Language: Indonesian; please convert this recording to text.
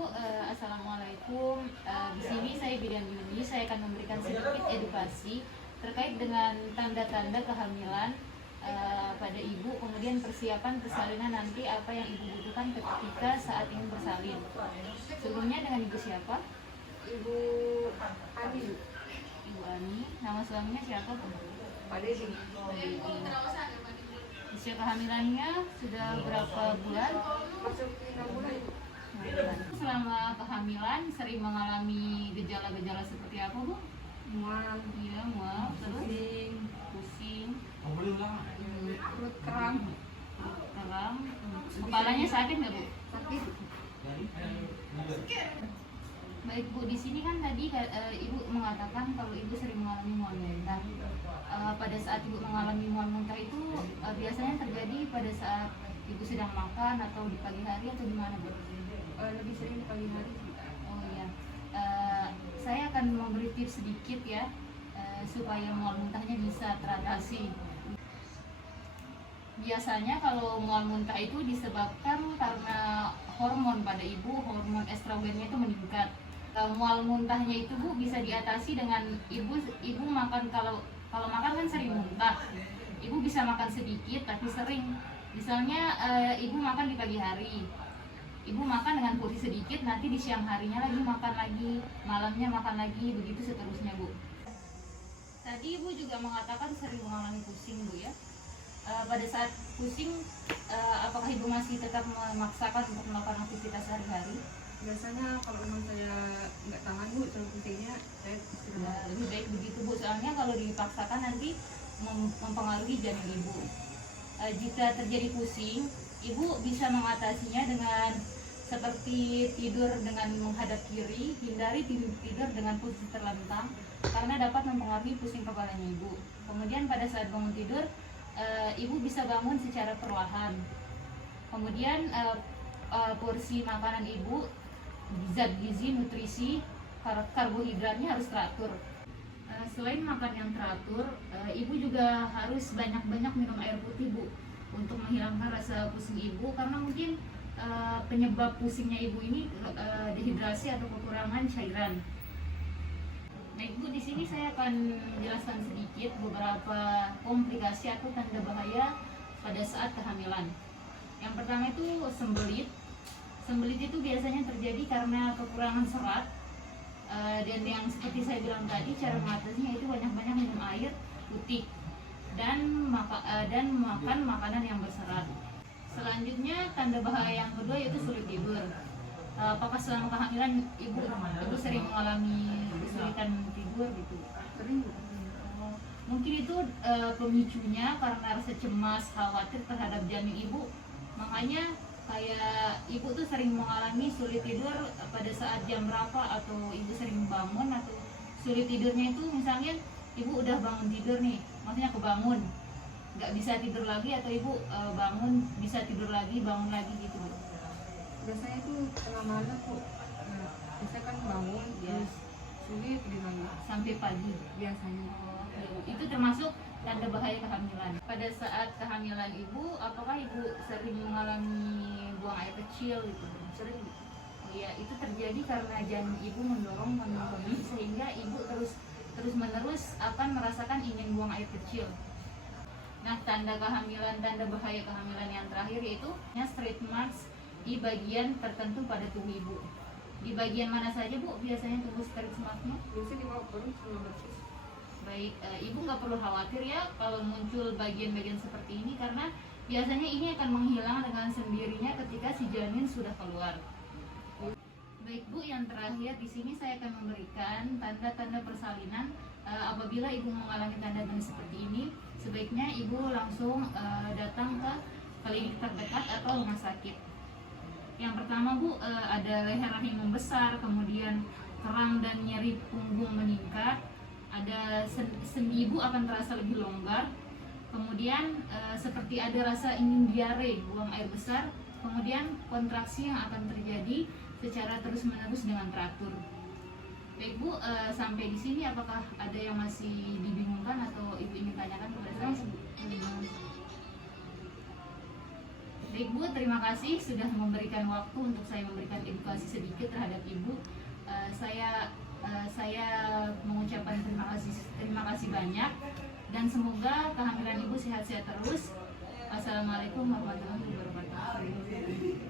Assalamualaikum. Di sini saya Bidan Yuni, saya akan memberikan sedikit edukasi terkait dengan tanda-tanda kehamilan pada ibu, kemudian persiapan persalinan nanti apa yang ibu butuhkan ketika saat ingin bersalin. Sebelumnya dengan ibu siapa? Ibu Ani. Ibu Ani. Nama suaminya siapa? Pak Dedi. Usia kehamilannya sudah berapa bulan? Masuk 6 bulan. Selama kehamilan sering mengalami gejala-gejala seperti apa, Bu? Mual, Iya, mual, terus pusing, perut kram, kram, kepalanya sakit nggak, Bu? sakit. Baik, Bu, di sini kan tadi Ibu mengatakan kalau Ibu sering mengalami mual muntah. Pada saat Ibu mengalami mual muntah itu biasanya terjadi pada saat Ibu sedang makan atau di pagi hari atau di mana, Bu? Lebih sering di pagi hari. Oh iya. Saya akan memberi tips sedikit ya supaya mual muntahnya bisa teratasi. Biasanya kalau mual muntah itu disebabkan karena hormon pada ibu, hormon estrogennya itu meningkat. Mual muntahnya itu, Bu, bisa diatasi dengan ibu makan, kalau makan kan sering muntah. Ibu bisa makan sedikit tapi sering. Misalnya ibu makan di pagi hari. Ibu makan dengan porsi sedikit, nanti di siang harinya lagi makan lagi, malamnya makan lagi, begitu seterusnya, Bu. Tadi Ibu juga mengatakan sering mengalami pusing, Bu, ya. Pada saat pusing, apakah Ibu masih tetap memaksakan untuk melakukan aktivitas sehari-hari? Biasanya kalau memang saya nggak tahan Bu, kalau pusingnya saya istirahat. Lebih baik begitu, Bu, soalnya kalau dipaksakan nanti mempengaruhi janin Ibu. Jika terjadi pusing, Ibu bisa mengatasinya dengan seperti tidur dengan menghadap kiri, hindari tidur dengan posisi terlentang karena dapat mempengaruhi pusing kepalanya Ibu. Kemudian pada saat bangun tidur, Ibu bisa bangun secara perlahan. Kemudian porsi makanan Ibu, zat gizi, nutrisi, karbohidratnya harus teratur. Selain makan yang teratur, Ibu juga harus banyak-banyak minum air putih, Bu, untuk menghilangkan rasa pusing Ibu, karena mungkin penyebab pusingnya Ibu ini dehidrasi atau kekurangan cairan. Nah, Ibu, di sini saya akan menjelaskan sedikit beberapa komplikasi atau tanda bahaya pada saat kehamilan. Yang pertama itu sembelit. Sembelit itu biasanya terjadi karena kekurangan serat. Dan yang seperti saya bilang tadi, cara mengatasinya itu banyak-banyak minum air putih dan makan makanan yang berserat. Selanjutnya tanda bahaya yang kedua yaitu sulit tidur. Apakah selama kehamilan ibu sering mengalami kesulitan tidur gitu? Sering Bu. Mungkin itu pemicunya karena rasa cemas, khawatir terhadap janin ibu. Makanya kayak ibu tuh sering mengalami sulit tidur pada saat jam berapa, atau ibu sering bangun, atau sulit tidurnya itu misalnya ibu udah bangun tidur nih, maksudnya kebangun nggak bisa tidur lagi, atau ibu bangun bisa tidur lagi, bangun lagi gitu, Bu. Biasanya itu tengah malam Bu. Biasanya kan bangun, Ya, terus sulit tidur lagi. sampai pagi. Biasanya. Itu termasuk tanda bahaya kehamilan. Pada saat kehamilan ibu, apakah ibu sering mengalami buang air kecil gitu? Sering Bu. Oh iya, itu terjadi karena janin ibu mendorong kemih, sehingga ibu terus menerus akan merasakan ingin buang air kecil. Nah, tanda kehamilan, tanda bahaya kehamilan yang terakhir yaitu stretch marks di bagian tertentu pada tubuh ibu. Di bagian mana saja, Bu, biasanya tubuh stretch marksnya? Biasanya di bawah perut sama betis. Baik, ibu nggak perlu khawatir ya kalau muncul bagian-bagian seperti ini, karena biasanya ini akan menghilang dengan sendirinya ketika si janin sudah keluar. Baik, Bu, yang terakhir di sini saya akan memberikan tanda-tanda persalinan. Apabila ibu mengalami tanda-tanda seperti ini, sebaiknya ibu langsung datang ke klinik terdekat atau rumah sakit. Yang pertama, Bu, ada leher rahim membesar, kemudian kram dan nyeri punggung meningkat, ada sendi ibu akan terasa lebih longgar, kemudian seperti ada rasa ingin diare, buang air besar, kemudian kontraksi yang akan terjadi secara terus-menerus dengan teratur. Baik, Bu, sampai di sini apakah ada yang masih dibingungkan atau ibu ingin tanyakan kepada saya? Baik, Bu, terima kasih sudah memberikan waktu untuk saya memberikan edukasi masih sedikit terhadap ibu. Saya mengucapkan terima kasih banyak, dan semoga kehamilan ibu sehat-sehat terus. Wassalamualaikum warahmatullahi wabarakatuh.